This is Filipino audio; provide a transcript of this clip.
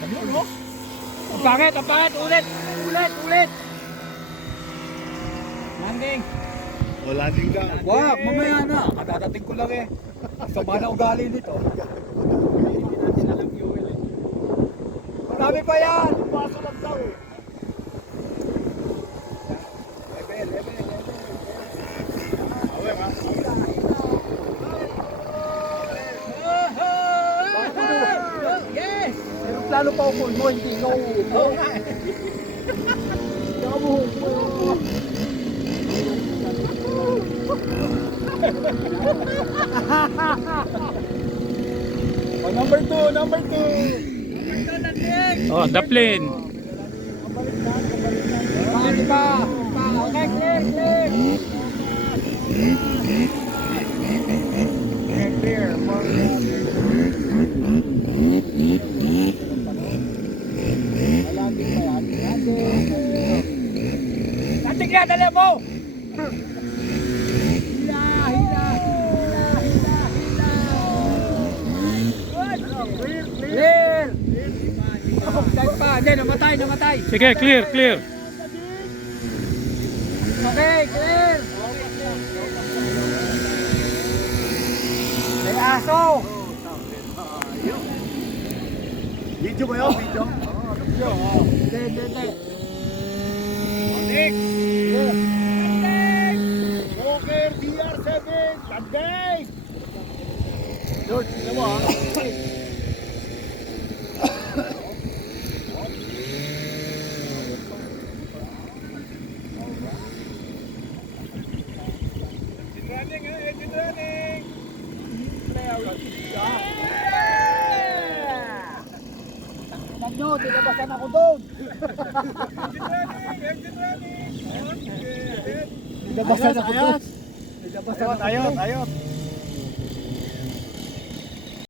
Ayun, no? Ang pangit, ulit! Ulit! Landing! O, landing ka. Wag, mamaya na. Kadadating ko lang eh. Sama na ugali nito. Marami pa yan! Paso lang daw eh. Awe, ha? Yes! Pero plano pa ako mo, hindi ka uupo. Oo nga eh. Hindi ka uupo. Oh, number 2, number 2. Oh, the plane. Di ba? Okay, clear! Clear. Landing yan, dali mo! Clear! Kahit pa, hindi, namatay. Sige, clear. Okay, clear! May aso! Video ba yun? Video? Hindi. Landing! Walker DR7! Landing! George, tignan mo ha. Engine running! Tignan nyo, tinabasan ako doon. Engine running! Tinabasan ako doon. Ayot!